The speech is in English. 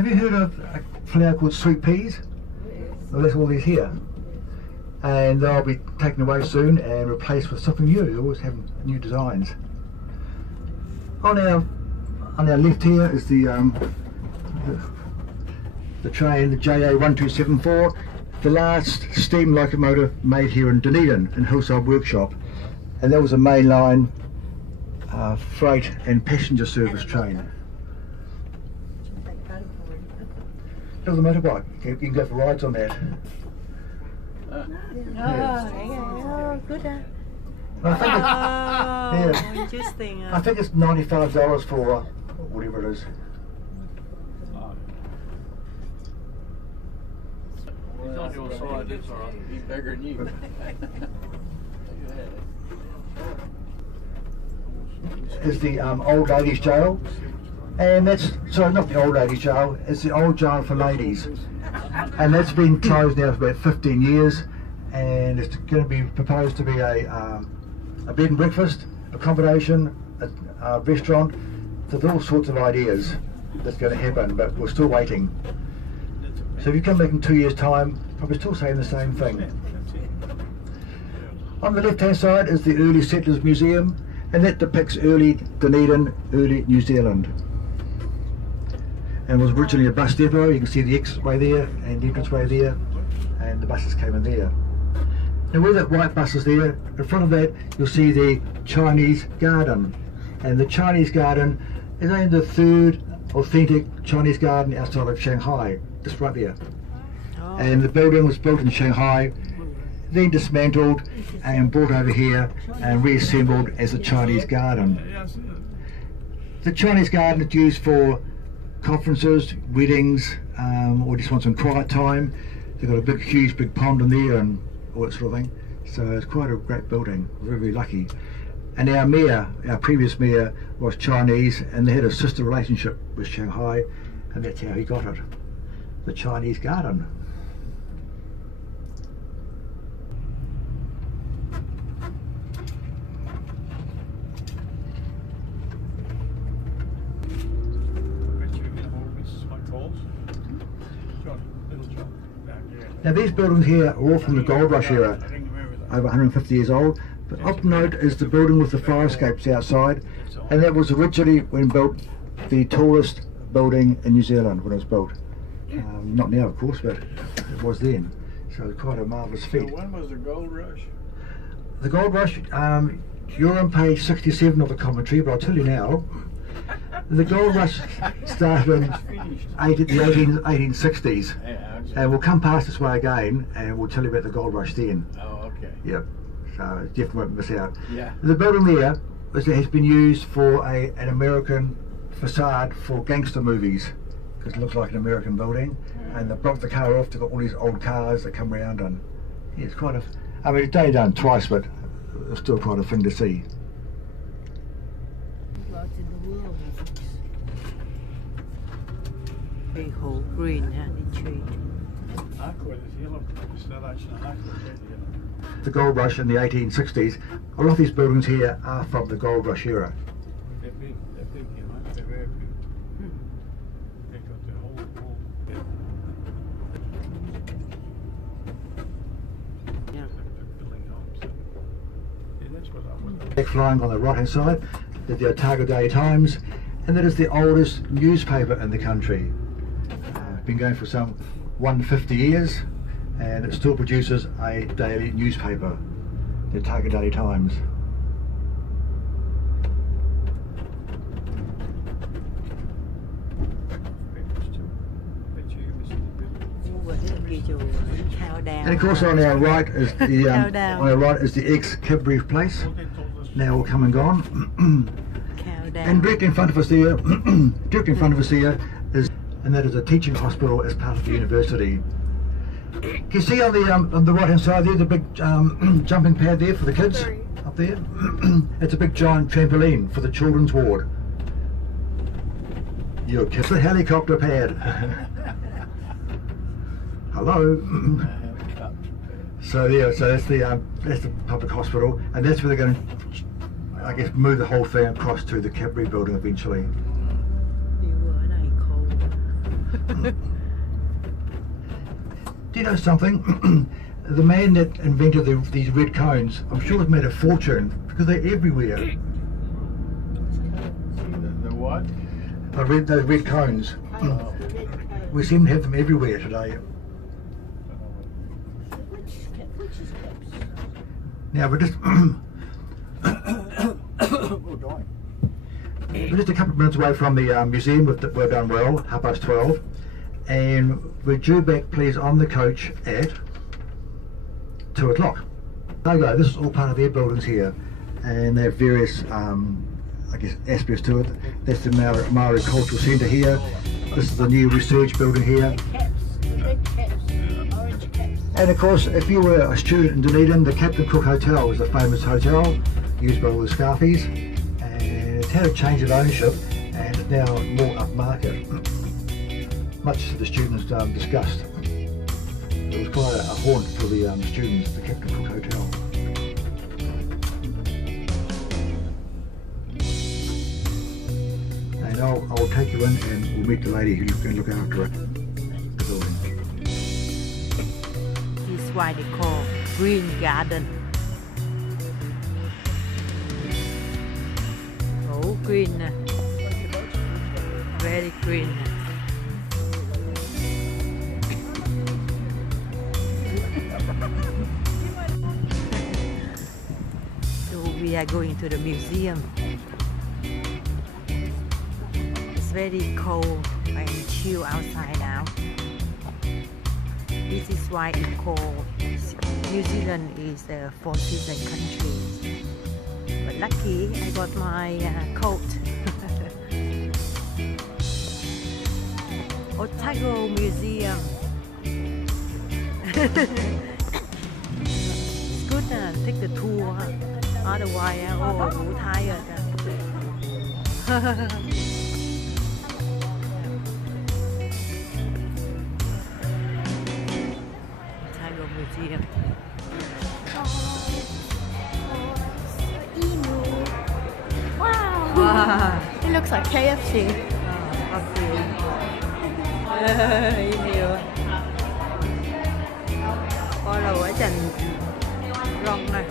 Have you heard of a flower called sweet peas? Well, that's all these here. And they'll be taken away soon and replaced with something new. They always have new designs. On our left here is the train, the JA1274, the last steam locomotive made here in Dunedin, in Hillside Workshop. And that was a mainline freight and passenger service train. That was a motorbike. You can go for rides on that. Good. I think Interesting. I think it's $95 for whatever it is. He's on your side, it's alright. He's bigger than you. Is the old ladies' jail, and that's sorry, not the old ladies' jail. It's the old jail for ladies, and that's been closed now for about 15 years, and it's going to be proposed to be a bed and breakfast, accommodation, a restaurant. There's all sorts of ideas that's going to happen, but we're still waiting. So if you come back in 2 years' time, probably still saying the same thing. On the left-hand side is the Early Settlers Museum, and that depicts early Dunedin, early New Zealand. And it was originally a bus depot. You can see the exit-way there and the entrance-way there, and the buses came in there. Now where that white bus is there, in front of that you'll see the Chinese garden. And the Chinese garden is only the third authentic Chinese garden outside of Shanghai, just right there. Oh. And the building was built in Shanghai, then dismantled and brought over here and reassembled as a Chinese garden. The Chinese garden is used for conferences, weddings, or just want some quiet time. They've got a big, huge, big pond in there and all that sort of thing. So it's quite a great building. We're very lucky. And our mayor, our previous mayor, was Chinese, and they had a sister relationship with Shanghai, and that's how he got it. The Chinese garden. Now these buildings here are all from the Gold Rush era, over 150 years old. But of note is the building with the fire escapes outside, and that was originally, when built, the tallest building in New Zealand when it was built. Not now, of course, but it was then. So it's quite a marvellous feat. So when was the Gold Rush? The Gold Rush, you're on page 67 of the commentary, but I'll tell you now. The Gold Rush started in the 1860s, and we'll come past this way again, and we'll tell you about the Gold Rush then. Oh, okay. Yep. So definitely won't miss out. Yeah. The building there has been used for an American facade for gangster movies, because it looks like an American building, and they blocked the car off. They've got all these old cars that come around, and yeah, it's quite a. I mean, it's only done twice, but it's still quite a thing to see. Big whole green and tree. The Gold Rush in the 1860s. A lot of these buildings here are from the Gold Rush era. They're big, you know, they're very big. They've got the whole bit. Yeah. Building homes. Yeah, that's what I was. Flag flying on the right hand side is the Octago Daily Times, and that is the oldest newspaper in the country. Been going for some 150 years, and it still produces a daily newspaper, the Octago Daily Times. And of course, on our right is the ex-Cadbury place, now all come and gone. And directly in front of us there, and that is a teaching hospital as part of the university. Can you see on the right hand side there the big jumping pad there for the kids up there? It's a big giant trampoline for the children's ward. Your kids, the helicopter pad. Hello. So yeah, so that's the public hospital, and that's where they're going to, I guess, move the whole thing across to the Cadbury building eventually. Do you know something? The man that invented these red cones, I'm sure has made a fortune because they're everywhere. The what? I read those red cones. Oh. We seem to have them everywhere today. Now we're just we're just a couple of minutes away from the museum. We've done well, 12:30, and we're due back, please, on the coach at 2 o'clock. Octago, this is all part of their buildings here, and they have various, I guess, aspects to it. That's the Maori Cultural Centre here. This is the new research building here. Red caps, orange caps. And of course, if you were a student in Dunedin, the Captain Cook Hotel is a famous hotel used by all the Scarfies, and it's had a change of ownership, and it's now more upmarket, much to the students' disgust. It was quite a haunt for the students, the Captain Cook Hotel. And I'll take you in and we'll meet the lady who's going to look after it, the building. This is why they call green garden. Oh, green. Very green. So we are going to the museum. It's very cold and chill outside now. This is why it's called New Zealand is a four-season country. But lucky I got my coat. Octago Museum. It's good to take the tour. Otherwise, oh, too tired. Octago Museum. Wow! Wow. It looks like KFC. Okay. Email. Coi là ở Trần Long này.